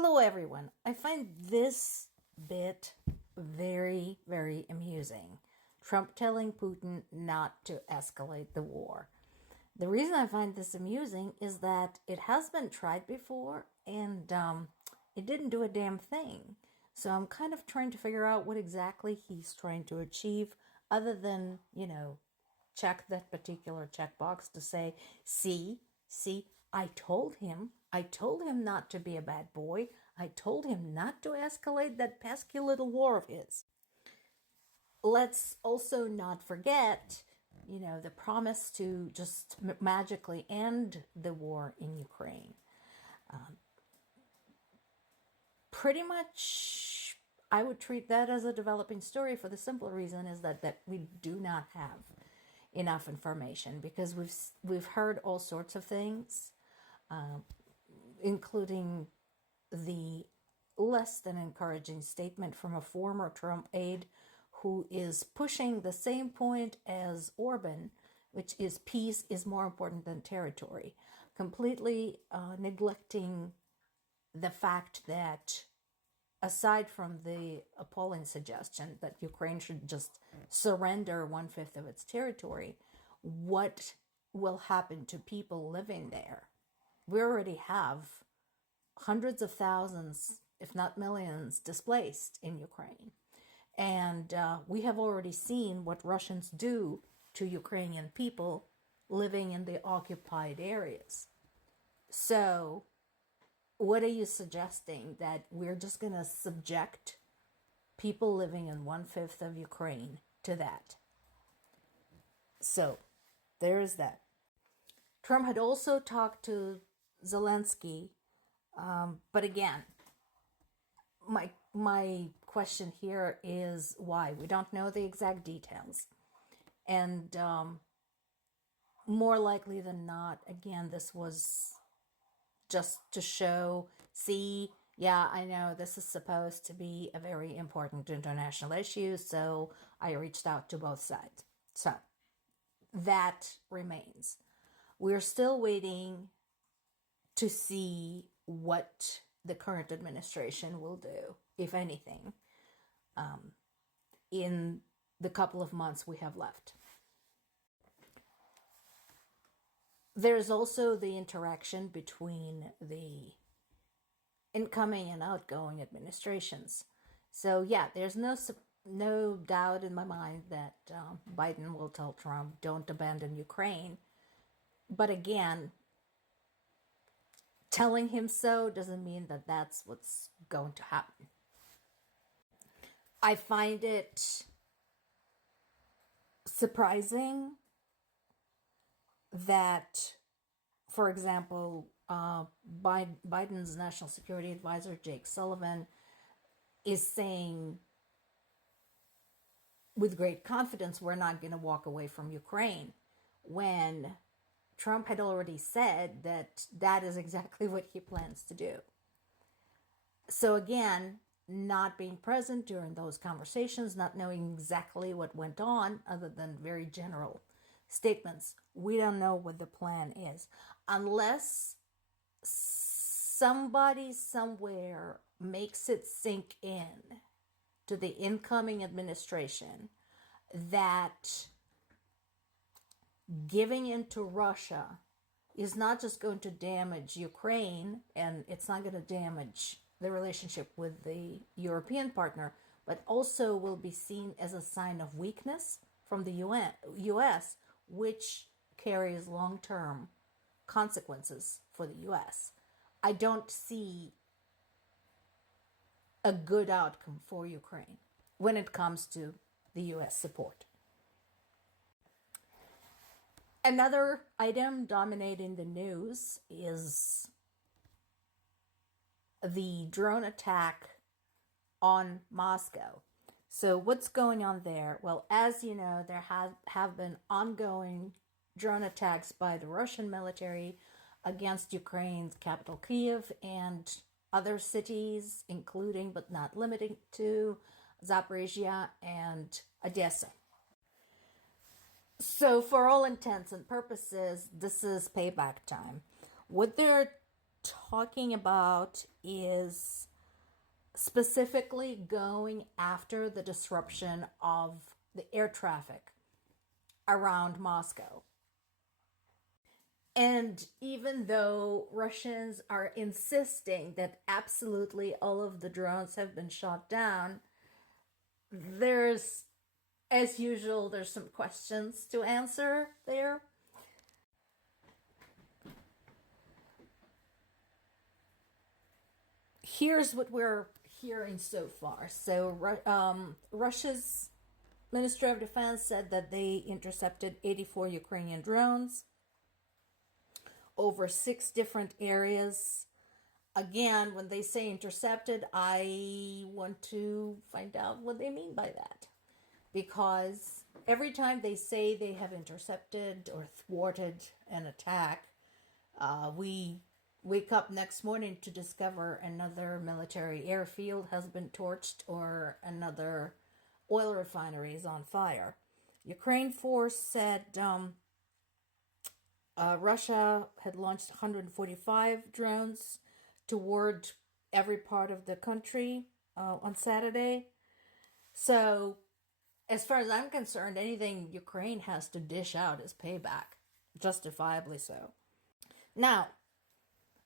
Hello, everyone. I find this bit very, very amusing. Trump telling Putin not to escalate the war. The reason I find this amusing is that it has been tried before and it didn't do a damn thing. So I'm kind of trying to figure out what exactly he's trying to achieve other than, check that particular checkbox to say, see, I told him not to be a bad boy. I told him not to escalate that pesky little war of his. Let's also not forget, the promise to just magically end the war in Ukraine. Pretty much, I would treat that as a developing story for the simple reason is that we do not have enough information because we've heard all sorts of things, including the less than encouraging statement from a former Trump aide who is pushing the same point as Orban, which is peace is more important than territory, completely neglecting the fact that aside from the appalling suggestion that Ukraine should just surrender 1/5 of its territory, what will happen to people living there? We already have hundreds of thousands, if not millions, displaced in Ukraine. And we have already seen what Russians do to Ukrainian people living in the occupied areas. So what are you suggesting? That we're just going to subject people living in 1/5 of Ukraine to that? So there is that. Trump had also talked to Zelensky, but again, my question here is why? We don't know the exact details. And more likely than not, again, this was just to show, see, yeah, I know this is supposed to be a very important international issue, so I reached out to both sides. So that remains. We're still waiting to see what the current administration will do, if anything, in the couple of months we have left. There's also the interaction between the incoming and outgoing administrations. So yeah, there's no doubt in my mind that Biden will tell Trump, don't abandon Ukraine. But again, telling him so doesn't mean that that's what's going to happen. I find it surprising that, for example, Biden's national security advisor, Jake Sullivan, is saying with great confidence, we're not going to walk away from Ukraine, when Trump had already said that that is exactly what he plans to do. So again, not being present during those conversations, not knowing exactly what went on other than very general statements, we don't know what the plan is. Unless somebody somewhere makes it sink in to the incoming administration that giving in to Russia is not just going to damage Ukraine, and it's not going to damage the relationship with the European partner, but also will be seen as a sign of weakness from the US, which carries long-term consequences for the US. I don't see a good outcome for Ukraine when it comes to the US support. Another item dominating the news is the drone attack on Moscow. So what's going on there? Well, as you know, there have been ongoing drone attacks by the Russian military against Ukraine's capital Kyiv and other cities, including but not limited to Zaporizhia and Odessa. So for all intents and purposes, this is payback time. What they're talking about is specifically going after the disruption of the air traffic around Moscow. And even though Russians are insisting that absolutely all of the drones have been shot down, there's, as usual, there's some questions to answer there. Here's what we're hearing so far. So Russia's Ministry of Defense said that they intercepted 84 Ukrainian drones over 6 different areas. Again, when they say intercepted, I want to find out what they mean by that. Because every time they say they have intercepted or thwarted an attack, we wake up next morning to discover another military airfield has been torched or another oil refinery is on fire. Ukraine force said Russia had launched 145 drones toward every part of the country on Saturday. So, as far as I'm concerned, anything Ukraine has to dish out is payback, justifiably so. Now,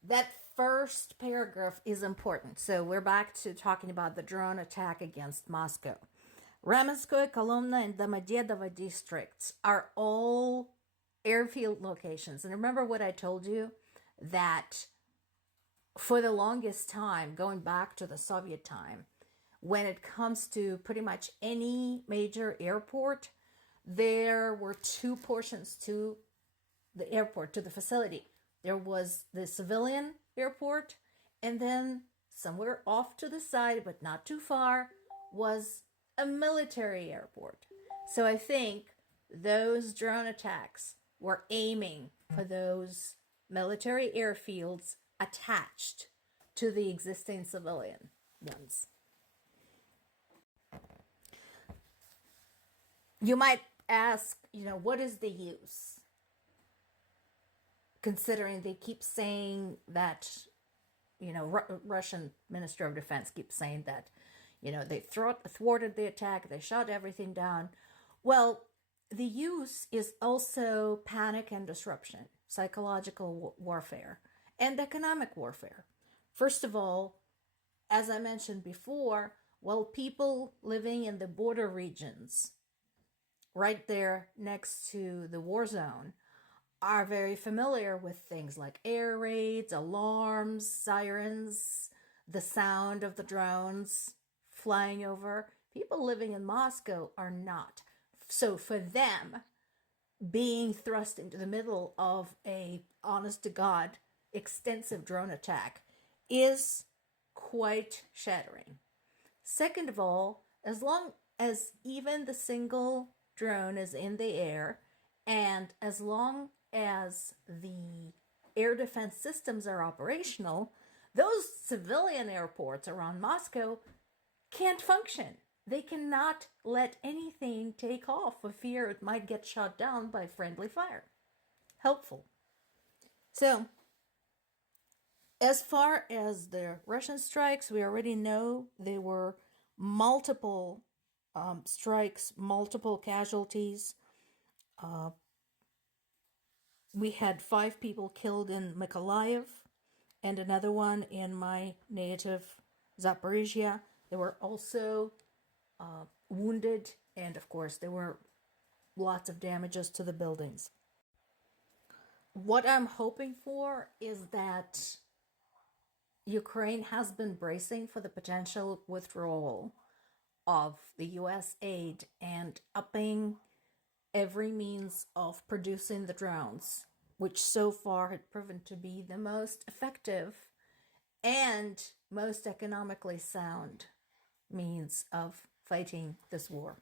that first paragraph is important. So we're back to talking about the drone attack against Moscow. Ramenskoye, Kolomna, and Domodedovo districts are all airfield locations. And remember what I told you? That for the longest time, going back to the Soviet time, when it comes to pretty much any major airport, there were 2 portions to the airport, to the facility. There was the civilian airport, and then somewhere off to the side, but not too far, was a military airport. So I think those drone attacks were aiming for those military airfields attached to the existing civilian ones. You might ask, what is the use? Considering they keep saying that, Russian Minister of Defense keeps saying that, they thwarted the attack, they shot everything down. Well, the use is also panic and disruption, psychological warfare, and economic warfare. First of all, as I mentioned before, people living in the border regions, right there next to the war zone, are very familiar with things like air raids, alarms, sirens, the sound of the drones flying over. People living in Moscow are not. So for them, being thrust into the middle of a honest-to-God extensive drone attack is quite shattering. Second of all, as long as even the single drone is in the air, and as long as the air defense systems are operational, those civilian airports around Moscow can't function. They cannot let anything take off for fear it might get shot down by friendly fire. Helpful. So, as far as the Russian strikes, we already know there were multiple strikes, multiple casualties. We had 5 people killed in Mykolaiv and another one in my native Zaporizhia. There were also wounded, and of course there were lots of damages to the buildings. What I'm hoping for is that Ukraine has been bracing for the potential withdrawal of the US aid and upping every means of producing the drones, which so far had proven to be the most effective and most economically sound means of fighting this war.